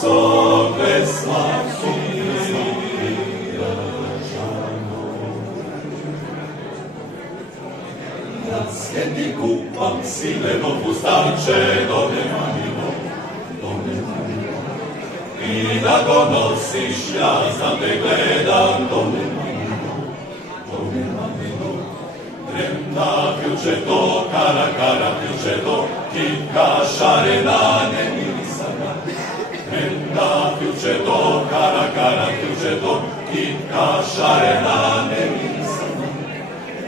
со преславки. Сети купам силено пустаче до неманино, и да го носиш, јас да те гледам до неманино. Тренда клучето, кара клучето, китка шарена немирисана. Тренда клучето, кара клучето, китка шарена немирисана.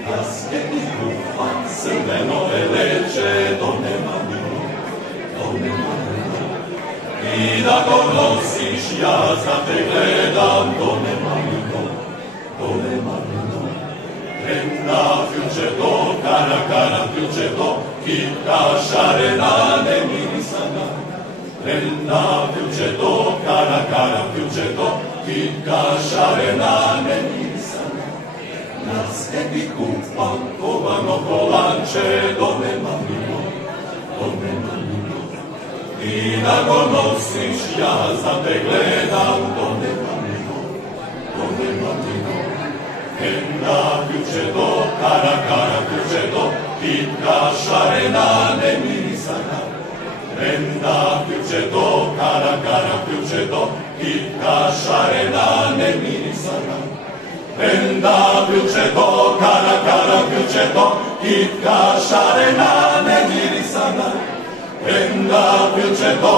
Јас ке ти купам срвено велече до неманино, и да го носиш, јас да те гледам до неманино. Тренда клучето, кара клучето, китка шарена немирисана. Тренда клучето, кара клучето, китка шарена немирисана. Јас ке ти купам ковано коланче до неманино, и да го носиш, јас да те гледам до неманино. Тренда клучето, кара клучето, китка шарена немирисана. Тренда клучето, кара клучето, китка шарена немирисана. Тренда клучето, кара клучето, китка шарена немирисана. Тренда клучето,